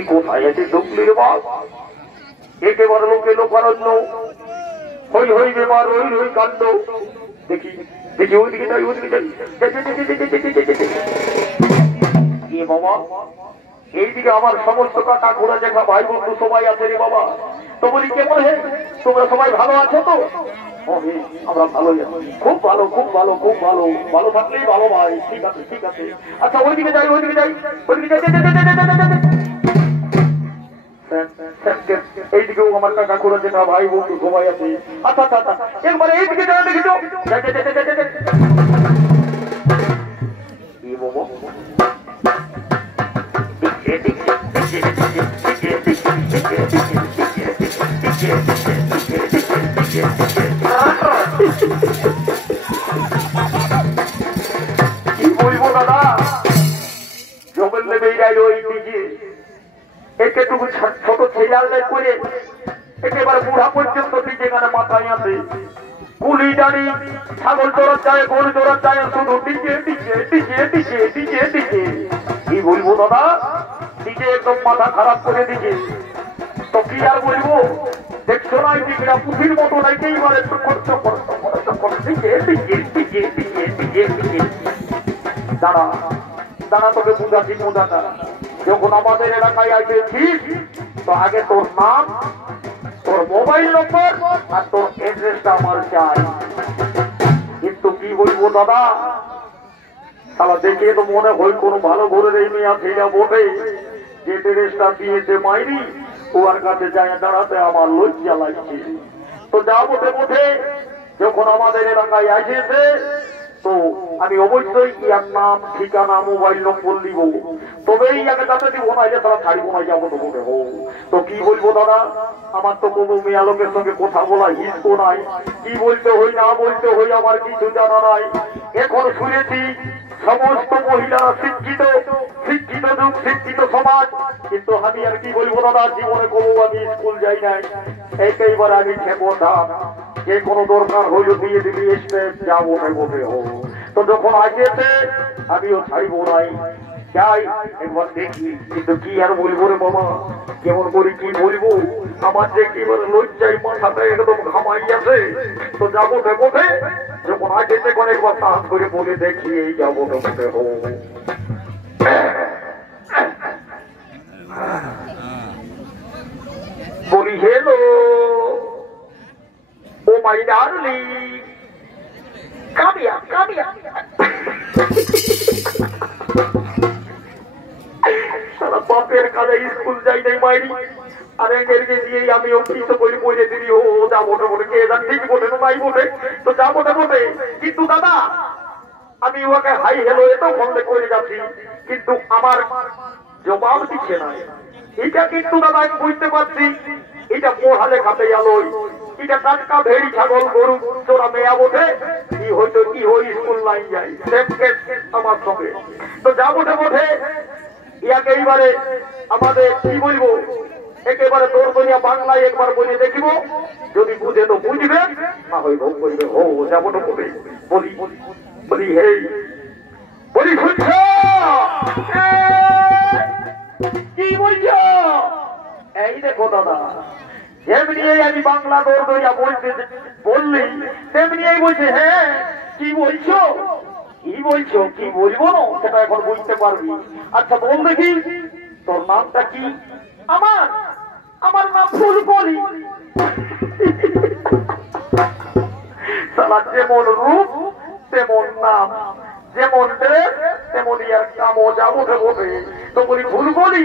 তুই কোথায় আছিস ঢুকলি রে বাপ? একেবারে লোকে লোকারণ্য, হই হই বেমার, হই হই কাণ্ড। দেখি দেখি ওইদিকে যাই, ওইদিকে যাই। এ বাবা, এইদিকে আমার সমস্ত কাকা ঘোরা দেখা ভাই বন্ধু সবাই আছে রে বাবা। তো বলি কেমন হে, তোমরা সবাই ভালো আছো তো? আমরা ভালোই আছি, খুব ভালো, খুব ভালো, খুব ভালো। ভালো থাকলেই ভালো ভাই। ঠিক আছে, ঠিক আছে। আচ্ছা ওইদিকে যাই, ওইদিকে যাই, ওইদিকে যাই। এইদিকেও আমার কাকা ঘোরা দেখা ভাই বন্ধু সবাই আছে। আচ্ছা আচ্ছা আচ্ছা, একবারে এইদিকে যাই, দেখি তো। কি বলবো দাদা, জমের লেবে ওই দিকে একেটুকু ছোট ছেলে করে একেবারে বুড়া পর্যন্ত দিকে এখানে মাথায় আছে। কুলি দাঁড়ি ছাগল চড়ার যায়, গরু চড়ার যায়, শুধু দিকে দিকে দিকে দিকে দিকে দিকে। কি বলবো দাদা, দিকে একদম মাথা খারাপ করে দিকে। তো কি আর বলবো, দেখছো না এই দিকটা পুঁথির মতো নাইতেই পারে। দাঁড়া দাঁড়া, তোকে বুঝাচ্ছি মজাটা। যখন আমাদের এলাকায় আসেছিস তো আগে তোর নাম, তোর মোবাইল নম্বর আর তোর এড্রেসটা আমার চাই। কিন্তু কি বলবো দাদা, তাহলে দেখে তো মনে হয় কোনো ভালো ঘরের এই মেয়ে আছে না বটে, যে এড্রেসটা দিয়েছে মাইরি, ওর কাছে যায় দাঁড়াতে আমার লজ্জা লাগছে। তো যা বটে বটে, যখন আমাদের এলাকায় আসেছে তো আমি অবশ্যই ইয়ার নাম, ঠিকানা, মোবাইল নম্বর দিব, তবেই ইয়াকে যাতে দিব, নাইলে তারা ছাড়িব না, যাবো তো বটে। তো কি বলবো দাদা, আমার তো কোনো মেয়া লোকের সঙ্গে কথা বলা হিসো নাই। কি বলতে হই না বলতে হই আমার কিছু জানা নাই। এখন শুনেছি সমস্ত মহিলা শিক্ষিত, শিক্ষিত যুগ, শিক্ষিত সমাজ। কিন্তু আমি আর কি বলবো দাদা, জীবনে কোনো আমি স্কুল যাই নাই। এইবার আমি খেপটা যে কোনো দরকার হইল দিয়ে দিবি, এসে যাবো না বটে। তো যখন আসেছে আমিও ছাড়িব নাই, যাই একবার দেখি। কিন্তু কি আর বলবো রে বাবা, কেমন করে কি বলবো, আমার যে একেবারে লজ্জায় মাথাটা একদম ঘামাই আছে। তো যাবো বটে, যখন আসেছে একবার সাহস করে বলে দেখি, এই যাবো বটে। বলি হেলো ও মাই ডার্লিং, কামিয়া কামিয়া। সারা বাপের কাজে স্কুল যাই নাই মাইরি, আর এদেরকে দিয়ে আমি অফিসে বই বলে দিবি। ও যা বটে বটে, কে জান ঠিক বটে না নাই বটে। তো যা বটে বটে, কিন্তু দাদা আমি ওকে হাই হেলো এত ফোনে করে যাচ্ছি, কিন্তু আমার জবাব দিচ্ছে না। এটা কিন্তু দাদা আমি বুঝতে পারছি, এটা পড়ালে খাতে আলোয়, এটা টাটকা ভেড়ি ছাগল গরু চোরা মেয়া বটে। কি হয়তো কি হই স্কুল লাইন যাই আমার সঙ্গে। তো যা বটে বটে, ইয়াকে এইবারে আমাদের কি বলবো, একেবারে তোর বলিয়া বাংলায় একবার বলে দেখিব, যদি বুঝে তো বুঝবে, না হয় ভোগ করবে। ও যা বটে বটে বলি বলি হে বলি, শুনছ কি বলছ? এই দেখো দাদা, যেমনি আমি বাংলা দৌড় দৌড়িয়া বলতে বললি তেমনি বলছে, হ্যাঁ কি বলছো, কি বলছো, কি বলবো না সেটা এখন বুঝতে পারবি। আচ্ছা বল দেখি তোর নামটা কি? আমার আমার নাম ফুলকলি। সালা যেমন রূপ তেমন নাম, যেমন ড্রেস তেমনই আর কামও যাবো বটে। তো বলি ফুলকলি,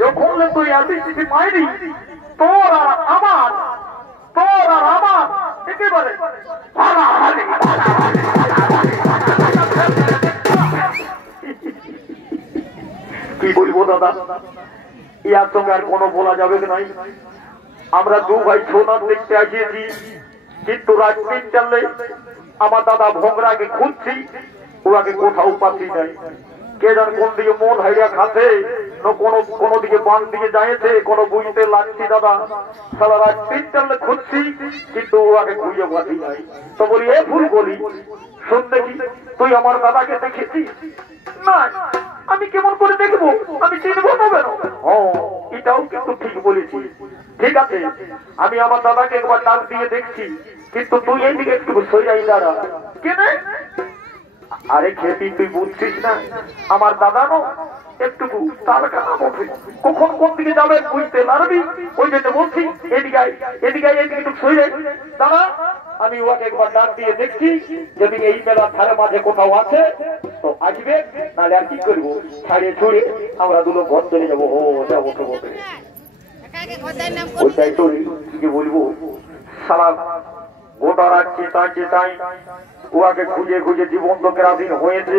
যখন তুই আসিস মাইরি, তোর আর আমার, তোর আর আমার একেবারে কি বলবো দাদা, ইয়ার সঙ্গে আর কোনো বলা যাবে নাই। আমরা দু ভাই ছোনার দেখতে আসিয়েছি, কিন্তু রাত 3টালে আমার দাদা ভোংরাকে খুঁজছি, ওকে কোথাও পাচ্ছি নাই। কে জান কোন দিকে মন হাইরা খাতে, কোনো দিকে বান দিকে যাইছে, কোনো বুঝতে লাগছি দাদা। সারা রাত 3টালে খুঁজছি, কিন্তু ওকে খুঁজে পাচ্ছি নাই। তো বলি এ ফুলকলি, শুন দেখি তুই আমার দাদাকে দেখেছিস? না আমি কেমন করে দেখবো? আমি চিনবো না কেন? এটাও কিন্তু ঠিক বলেছি। ঠিক আছে, আমি আমার দাদাকে একবার ডাক দিয়ে দেখছি, কিন্তু তুই এইদিকে একটু সোজাই দাঁড়া। কেন? আরে খেপি, তুই বুঝছিস না আমার দাদা নো একটু তার কাটা বসে, কখন কোন দিকে যাবে বুঝতে পারবি। ওই জন্য বলছি এদিকে এদিকে এদিকে একটু সোজাই দাঁড়া। আমি ওকে একবার ডাক দিয়ে দেখছি, যদি এই মেলার ধারে মাঝে কোথাও আছে তো আসবে, নাহলে আর কি করবো, ছাড়িয়ে ছুড়ে আমরা দুটো ঘর চলে যাবো। ও যাবো তো বসে ওইটাই তো কি বলবো, সারা গোটা রাত চেতাই চেতাই উহাকে খুঁজে খুঁজে জীবন তো কেরাদিন হয়েছে,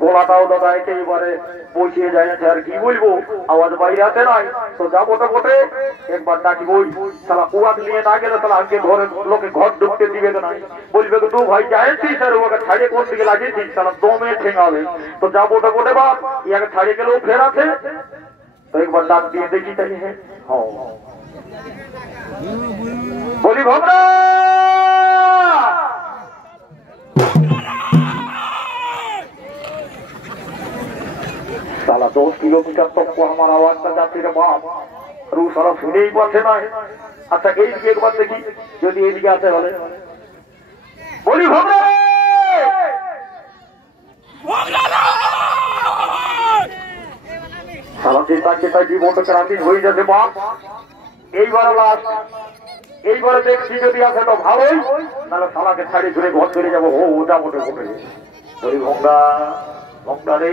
গোলাটাও দাদা একেবারে পৌঁছিয়ে যাইছে। আর কি বলবো, আওয়াজ বাইরে আছে নাই তো যাবো তো বটে, একবার ডাকি বই। সারা উহাকে নিয়ে না গেলে তাহলে আজকে ঘরের লোকে ঘর ঢুকতে দিবে তো নাই, বলবে তো ভাই যাইছিস স্যার ওকে ছাড়িয়ে কোন দিকে লাগিয়েছিস, তারা দমে ঠেঙাবে। তো যাবো তো বটে বাপ, ইয়াকে ছাড়িয়ে গেলেও ফের আছে, তো একবার ডাক দিয়ে দেখি। তাই হ্যাঁ বলি ভাবনা সালা 10 কিলোমিটার তক আমার আওয়াজটা যাচ্ছে রে বাপ, রু সারা শুনেই পাচ্ছে না। আচ্ছা এইদিকে একবার দেখি, যদি এইদিকে আছে বলে বলি ভাবনা সারা চেতা চেতা জীবনটা ক্রান্তিক হয়ে যাচ্ছে বাপ। এইবারে লাস্ট, এইবারে দেখছি যদি আছে তো ভালোই, নাহলে সালাকে ছাড়িয়ে ঘুরে ঘর চলে যাবো। ও ওটা মোটে মোটে বলি ভঙ্গা ভঙ্গা রে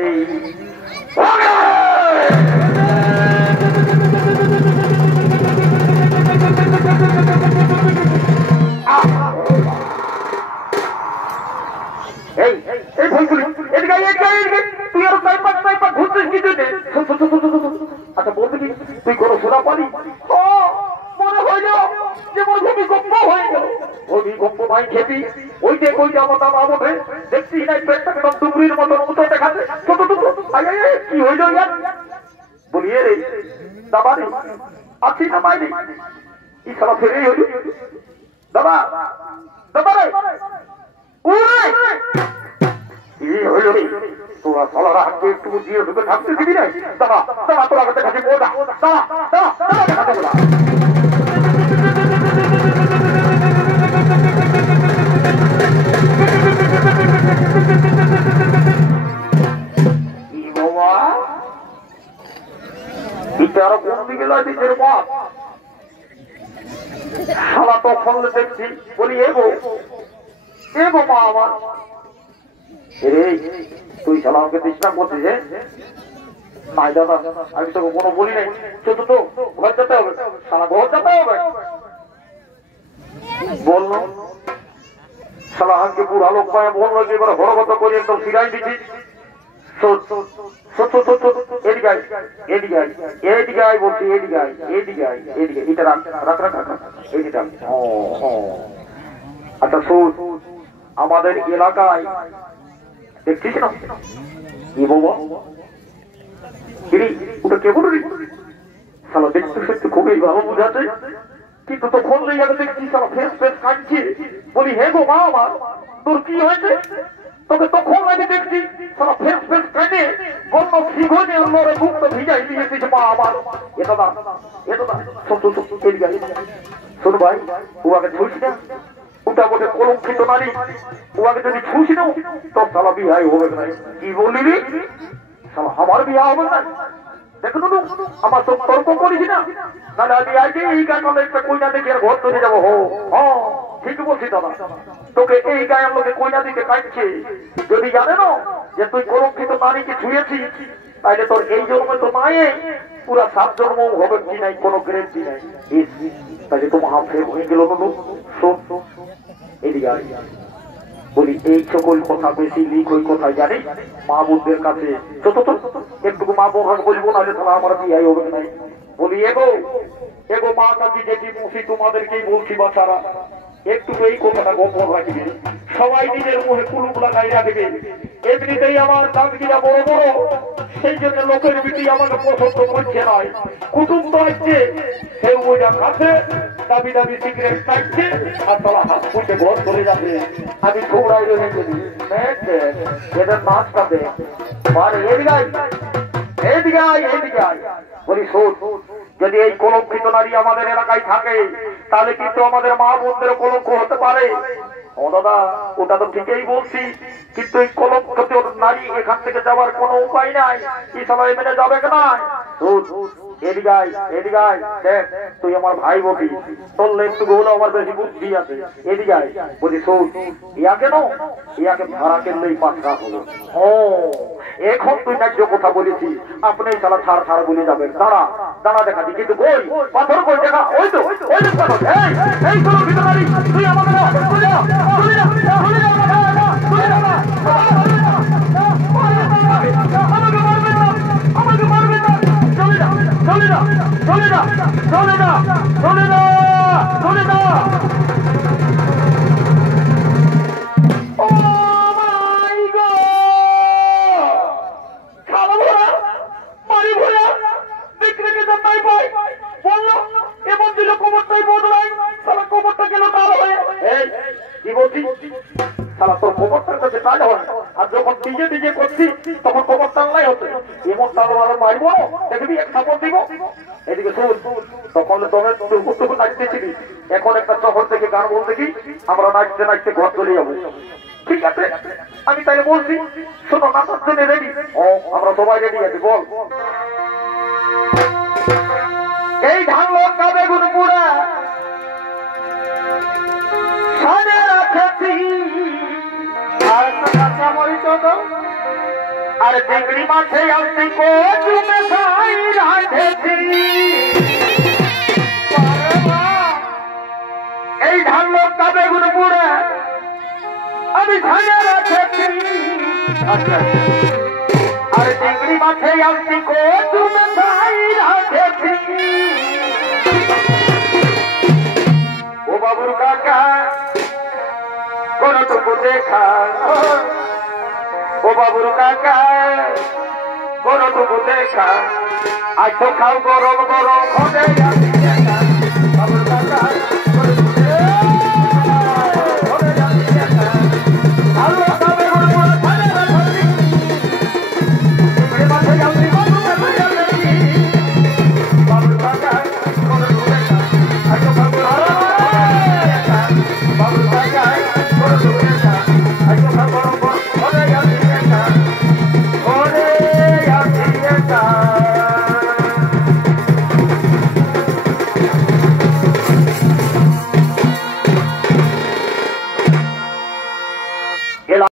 আচ্ছা বলতে কি তুই কোনো সোনা পালি? মনে হইল যেমন ভূমিকম্প হয়ে গেল। ভূমিকম্প ভাই খেপি, ওই দেখ ওই আমার দাদা ওঠে, দেখছি না পেটটা একদম ডুবরির মতন উঁচু দেখাচ্ছে। কি হইল ইয়ার? বলি রে দাদা রে আছি না মাইনি, ই সারা ফেরেই হইল। দাদা দাদা রে হইল রে, তোরা সালারা হাতে একটু দিয়ে ঢুকে থাকতে দিবি না। দাদা দাদা তোরা দেখাচ্ছি দাদা দাদা দাদা দেখাতে বলা আরো কোন দিকে লাগছে বাপ। সালা তখন দেখছি, বলি এগো এগো মা আমার রে, তুই সালা আমাকে ডিস্টার্ব করছিস? নাই দাদা আমি তোকে কোনো বলি নাই, শুধু তো ঘর যেতে হবে, সালা ঘর যেতে হবে বললো। সালা আমাকে বুড়া লোক পায় বললো যে এবার হরগত করে একদম ফিরাই দিচ্ছি। আচ্ছা শোন, আমাদের এলাকায় দেখছিস না ওটা কে বলি সালা দেখতে সত্যি খুবই ভালো বুঝাচ্ছে, কিন্তু তখন দেখছি সালা ফেস ফেস কাটছে। বলি হে গো মা আমার তোর কি হয়েছে? তোকে তখন আমি দেখছি সারা ফেস ফেস কেটে গন্ধ ফিগনে অন্যরে মুখটা ভিজাই দিয়েছিস মা আমার। এটা শোন ভাই, ওকে ছুঁস না, ওটা বটে কলঙ্কিত নারী, ওকে যদি ছুঁস না তোর সালা বিহাই হবে না। কি বললি রে? সালা আমার বিয়া হবে না? দেখুন আমার তো তর্ক করিস না, নাহলে আমি আগে এই কারণে একটা কইনা দেখে আর ঘর চলে যাবো। ঠিক বলছি দাদা, তোকে এই গায়ের লোকে কইনা দিতে কাটছে। যদি জানে না যে তুই কলঙ্কিত নারীকে ছুঁয়েছিস, তাইলে তোর এই জন্মে তো নাই, পুরা 7 জন্ম হবে কি নাই কোনো গ্যারেন্টি নাই। তাইলে তো মহাফের হয়ে গেল। শোন এদিকে বলি, এই সকল কথা বেশি লিক ওই কথাই জানি মা বোনদের কাছে, একটু মা বোন বলবো না, তাহলে আমার বিয়াই হবে নাই। বলি এগো এগো মা কাকি যেটি মুখি তোমাদেরকেই বলছি বাচ্চারা, একটু এই কথাটা গোপন রাখবে, সবাই নিজের মুখে কুলুপ লাগাই রাখবে। এমনিতেই আমার দাঁতগিরা বড় বড়, সেই জন্য লোকের বিটি আমাকে পছন্দ করছে নয়। কুটুম তো আসছে, সেও বোঝা খাচ্ছে, দাবি দাবি সিগারেট খাচ্ছে, আর তারা হাত পুঁতে ঘর চলে যাবে। আমি ঠোড়াই রয়ে গেছি, এদের নাচটা দেখ। বারে এদিকে বলি শোন, যদি এই কলঙ্কিত নারী আমাদের এলাকায় থাকে তাহলে কিন্তু আমাদের মা বোনদের কলঙ্ক হতে পারে। ও দাদা, ওটা তো ঠিকই বলছি, কিন্তু এই কলঙ্কিত নারী এখান থেকে যাওয়ার কোনো উপায় নাই। কি সবাই মেনে যাবে না? এদিকায় দেখ, তুই আমার ভাই বলি, তোর একটু হলো আমার বেশি বুদ্ধি আছে। এদিকায় বলি শোন, ইয়াকে ভাড়া কেন্দ্রেই পাঠা হলো। ও এখন তুই ন্যায্য কথা বলেছি, আপনি সালা ছাড় বলে যাবেন। দাঁড়া দেখাচ্ছি, কিন্তু কই পাথর কই দেখা? ওই তো এই তোর ভিতরে তুই আমাকে ডিজে করছি তখন খবর টানলাই হতো, এমন টাল মারবো দেখবি এক সাপোর্ট দিব। এদিকে শুন, তখন তোমরা নাচতেছিলি, এখন একটা শহর থেকে গান বলতে কি আমরা নাচতে ঘর চলে যাবো। ঠিক আছে, আমি তাই বলছি, শোনো নাচার জন্য রেডি? ও আমরা সবাই রেডি আছি, বল। এই ধান লঙ্কা বেগুন পুরা সাজে রাখেছি, আর কাঁচা মরিচ আর চিংড়ি মাছে আসছি কচুমে খাই রাঁধেছি। এই ধান লঙ্কা বেগুন পুরা আমি সাজে রাখেছি, আর চিংড়ি মাছে আসছি কচুমে খাই রাঁধেছি। ও বাবুর কাকা কোনটুকু দেখা, ও বাবুর কাকা কোনটুকু দেখা, আজ তো খাও গরম গরম খোঁজে